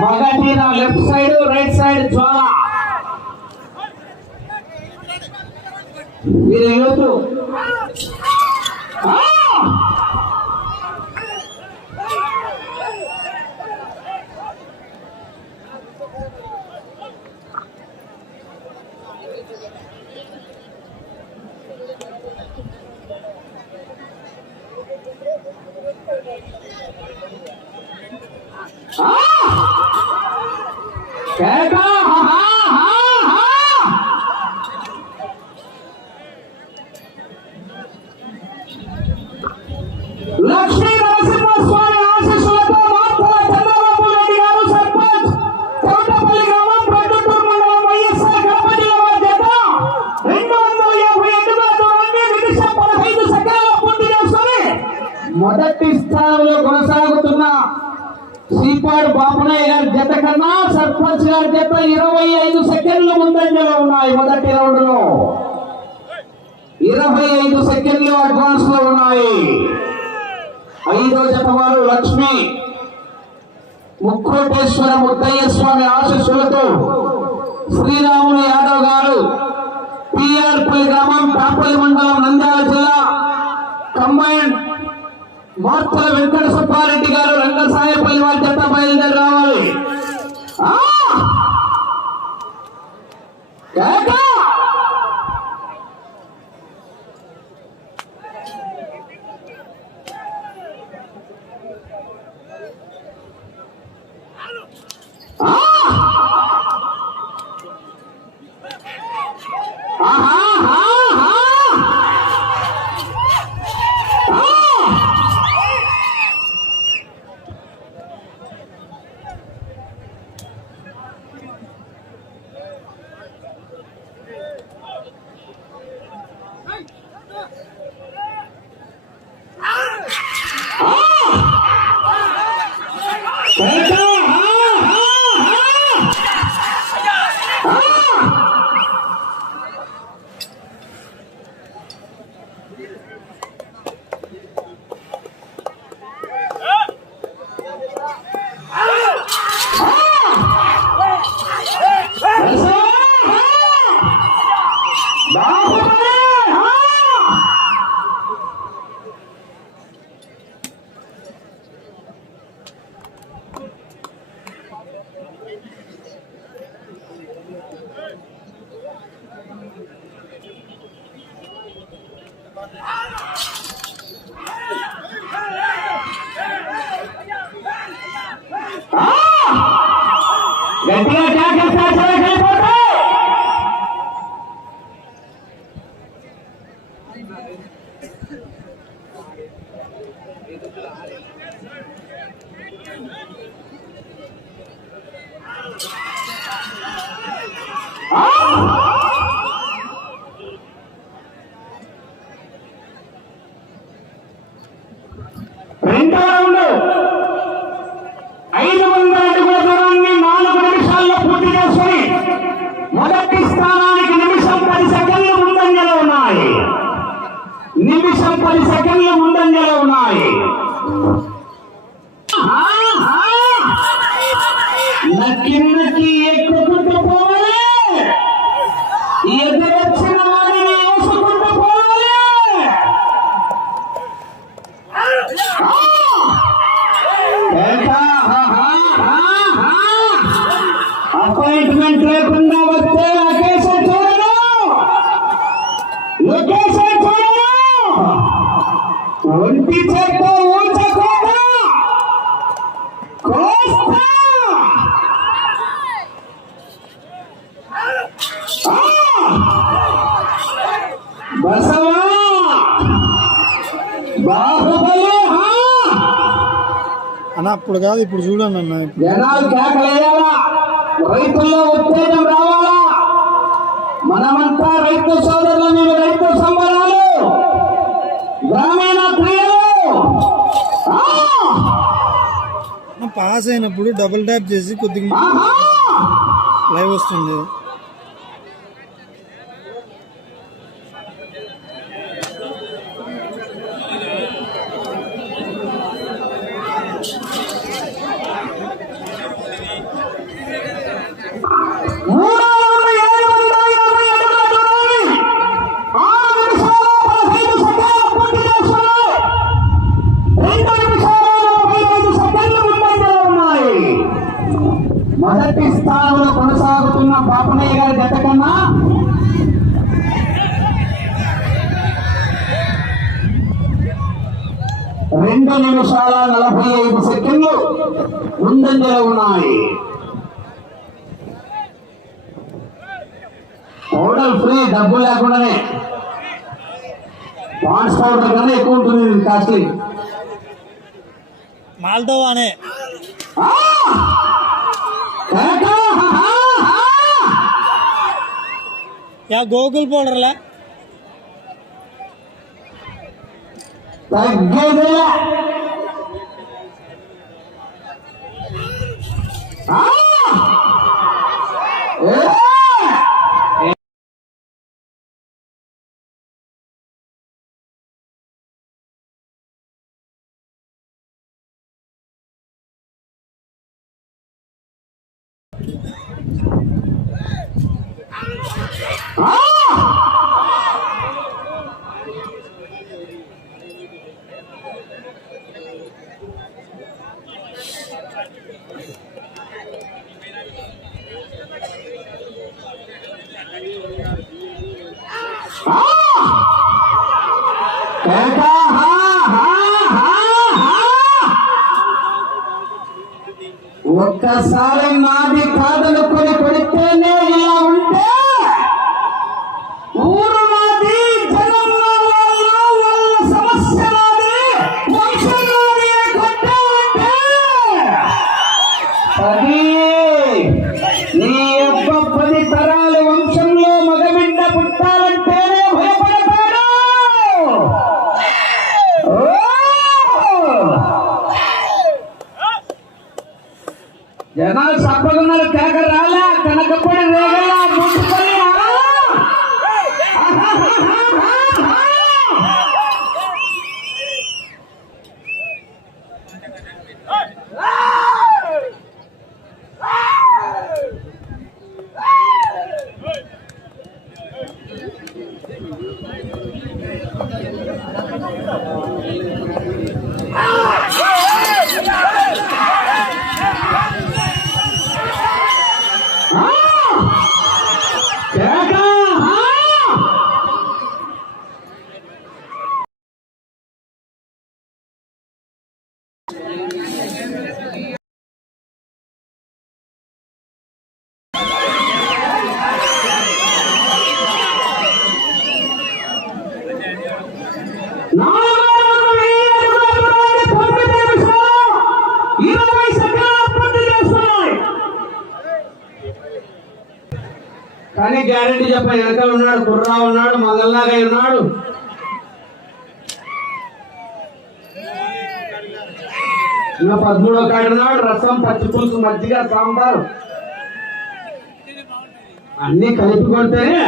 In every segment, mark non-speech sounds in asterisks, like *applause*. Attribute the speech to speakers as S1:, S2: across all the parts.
S1: మగటీన left side right side జ్వాల వీరి యువతులు 诶大好好好。ఉన్నాయి మొదటి రౌండ్లో ఇరవై ఐదు సెకండ్లు అడ్వాన్స్లో ఉన్నాయి. ఐదో జతవారు లక్ష్మి ముక్కోటేశ్వర ముద్దయ్య స్వామి ఆశీస్సులతో శ్రీరాములు యాదవ్ గారు పిఆర్పల్లి గ్రామం పాపల్లి మండలం నంద్యాల జిల్లా కంబైన్ మార్తల వెంకట సుబ్బారెడ్డి గారు రంగసాయపల్లి వారి చెత్త బయలుదేరి రావాలి. 야다! 아! Lakin బసవా!
S2: అన్న అప్పుడు కాదు ఇప్పుడు చూడండి అన్న
S1: జనాలు కేకలేయాలా? రైతుల్లో ఉత్తేజం రావాలా? మనమంతా రైతు సోదరుల రైతు సంబరాలు. గ్రామీణ
S2: పాస్ అయినప్పుడు డబుల్ ట్యాప్ చేసి కొద్దిగా లైవ్ వస్తుంది.
S1: ¡Oh! పౌడర్ ఫ్రీ డబ్బు లేకుండానే పాండ్స్ పౌడర్ కన్నా ఎక్కువ ఉంటుంది కాస్ట్లీ! హా! హా! *laughs*
S2: యా గోకుల్ పౌడర్లా
S1: తగ్గేదిలే. ఆ! ఒక్కసారి గ్యారంటీ చెప్ప వెనకాల ఉన్నాడు కుర్రా ఉన్నాడు మగల్లాగా ఉన్నాడు. ఇంకా పదమూడో కాడు ఉన్నాడు రసం పచ్చి పులుసు మజ్జిగ సాంబారు. అన్ని కలిపి కొడితేనే.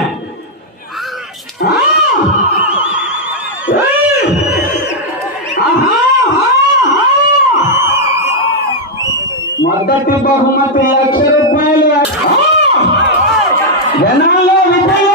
S1: మొదటి బహుమతి లక్ష రూపాయలు. ఆ!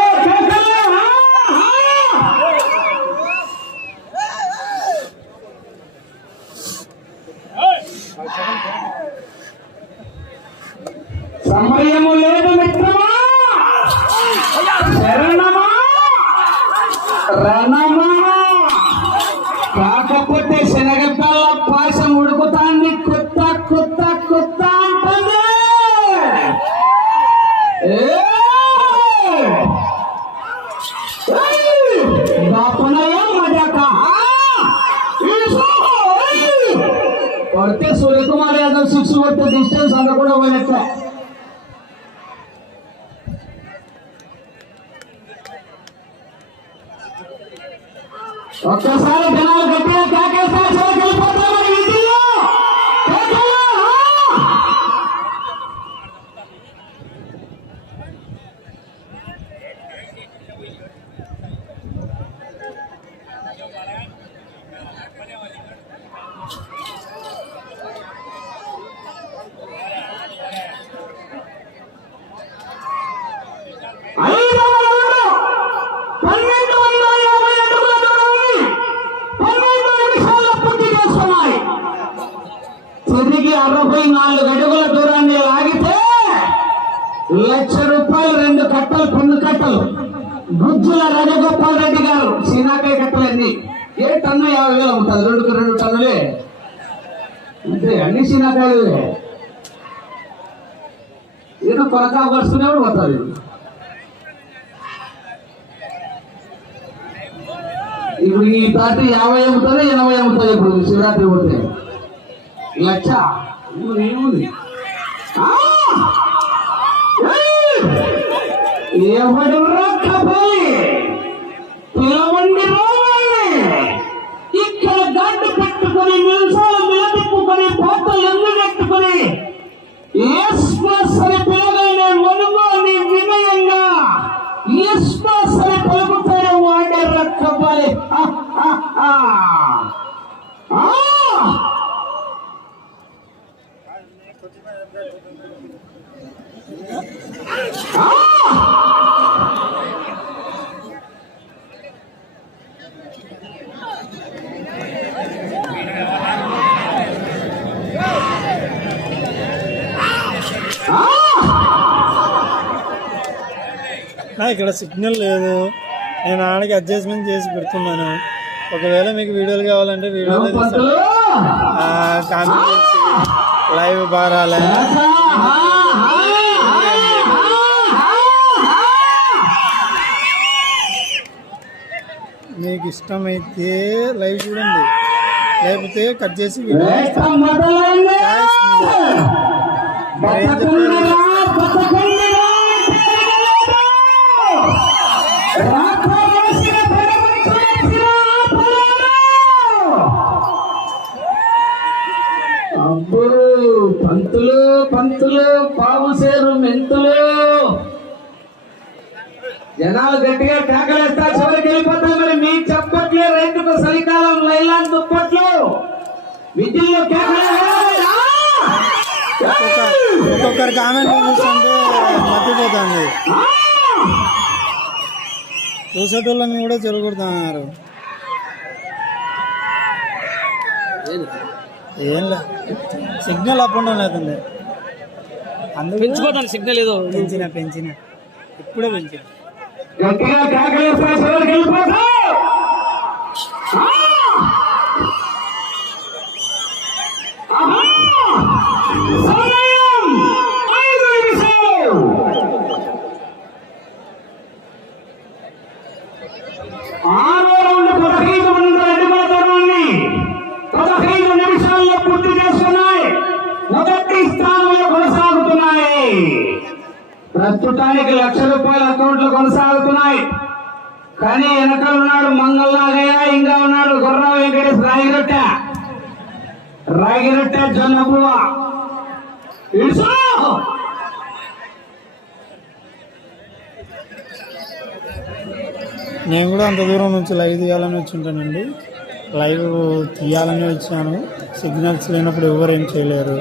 S1: ಮೆಸೇಜ್ ಸಂಘ ಕೂಡ ಹೋಗಿತ್ತ ఒక్కసారి అరవై నాలుగు అడుగుల దూరాన్ని లాగితే లక్ష రూపాయలు రెండు కట్టలు పన్ను కట్టలు. గుజ్జుల రాజగోపాల్ రెడ్డి గారు సీనాకాయ కట్టలన్నీ ఏ టన్ను? యాభై వేలు ఉంటుంది రెండుకు రెండు టన్నులే. అంటే అన్ని సీనాకాయలు. ఏదో కొనకా వస్తునే పోతారు ఇప్పుడు ఈ పార్టీ యాభై అమ్ముతుంది ఎనభై అమ్ముతుంది ఇప్పుడు. శివరాత్రి పోతే. లక్ష. ఏముంది? ఎవడు రాకపోయి? పిలవండి రావాలి ఇక్కడ గడ్డు పెట్టుకుని నిల్సాలు నిలబెట్టుకుని పోతలు ఎందు పెట్టుకుని ఎస్మస్ పిలవైన పిలవగానే మనుగోని వినయంగా ఎస్మస్ అని వాడే రక్కబాలి
S2: నా ఇక్కడ సిగ్నల్ లేదు. నేను ఆడికి అడ్జస్ట్మెంట్ చేసి పెడుతున్నాను. ఒకవేళ మీకు వీడియోలు కావాలంటే వీడియోలో కాన్ఫిడెన్స్ లైవ్ బారాలే మీకు ఇష్టమైతే లైవ్ చూడండి. లేకపోతే కట్ చేసి వీడియో
S1: పంతులు పావు సేరు మెంతులు. జనాలు గట్టిగా కేకలేస్తా చివరికి వెళ్ళిపోతా. మరి మీ చప్పట్లే రైతుకు చలికాలం లైలాన్ దుప్పట్లు. విద్యుల్లో
S2: ఒక్కొక్కరి కామెంట్ చూస్తుంటే మర్చిపోతుంది. చూసేటోళ్ళని కూడా చెలగొడుతున్నారు ఏం సిగ్నల్ అప్ అందుకు
S3: పెంచుకోదాని సిగ్నల్ ఏదో
S2: పెంచిన పెంచిన. ఇప్పుడే పెంచిన.
S1: ప్రస్తుతానికి లక్ష రూపాయల అకౌంట్లు కొనసాగుతున్నాయి. కానీ వెనకాల ఉన్నాడు మంగళనాగయ్య ఇంకా ఉన్నాడు గుర్ర వెంకటేష్ రాగిరొట్ట రాగిరొట్ట జొన్నబువ్వ. ఇడుసు
S2: నేను కూడా అంత దూరం నుంచి లైవ్ తీయాలని వచ్చి ఉంటానండి లైవ్ తీయాలని వచ్చాను. సిగ్నల్స్ లేనప్పుడు ఎవరు ఏం చేయలేరు.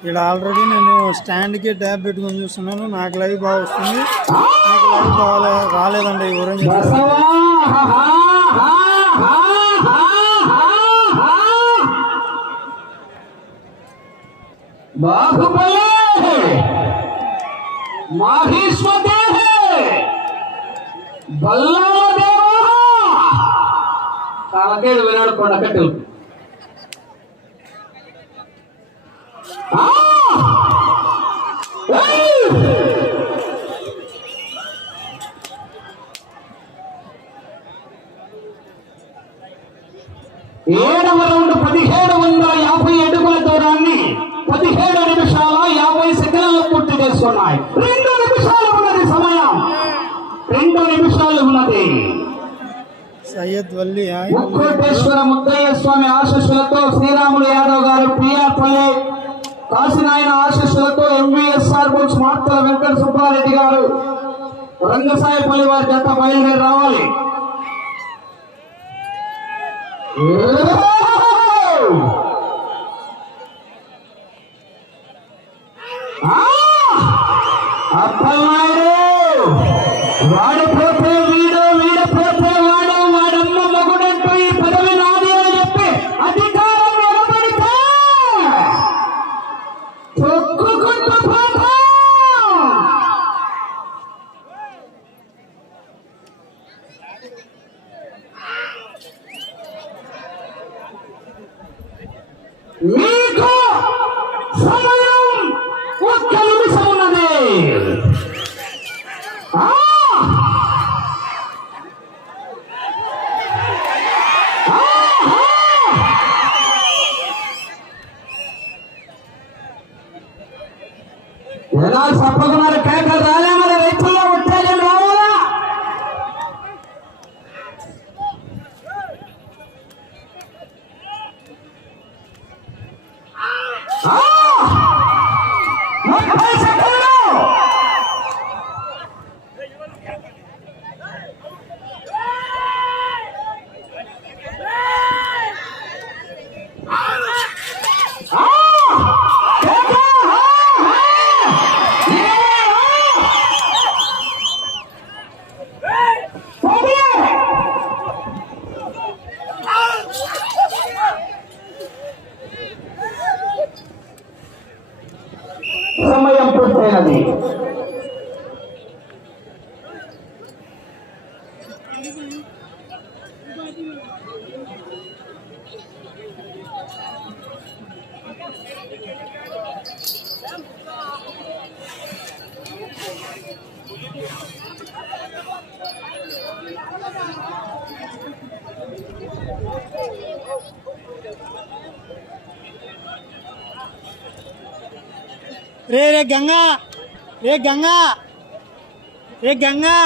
S2: ఇక్కడ ఆల్రెడీ నేను స్టాండ్కి ట్యాబ్ పెట్టుకొని చూస్తున్నాను. నాకు లైవ్ బాగా వస్తుంది. నాకు లైవ్ బాగా రాలేదండి ఎవరైనా చెప్పారు.
S1: బసవా హా, దేవా! కాలకేడు వినాడు కొండకట్టు ఆ! ఏడవ రౌండ్ పదిహేడు వందల యాభై అడుగుల దూరాన్ని పదిహేడు నిమిషాల యాభై సెకండ్లు పూర్తి చేసుకున్నాయి రెండు నిమిషాలు ఉన్నది సమయం. రెండు నిమిషాలు ఉన్నది.
S2: సయ్యద్ వల్లి
S1: ముక్కోటేశ్వర ముద్దయ్య స్వామి ఆశీస్సులతో శ్రీరాములు యాదవ్ గారు పిఆర్పల్లి కాశీనాయన ఆశీస్సులతో ఎంవీఎస్ఆర్ బుక్స్ మార్తల వెంకట సుబ్బారెడ్డి గారు రంగసాయపల్లి వారి జత బయలుదేరి రావాలి.
S2: రే రే గంగా రే గంగా రే గంగా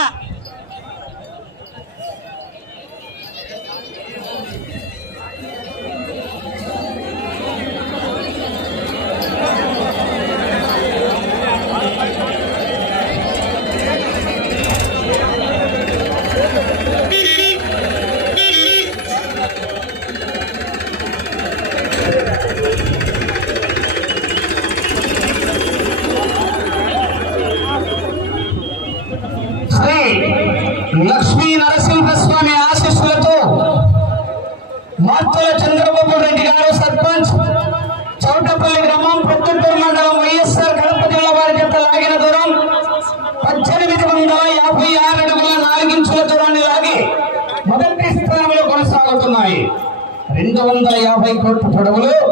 S1: కొనసాగుతున్నాయి రెండు వందల యాభై కోట్ల పొడవులు ఏడు రౌండ్లు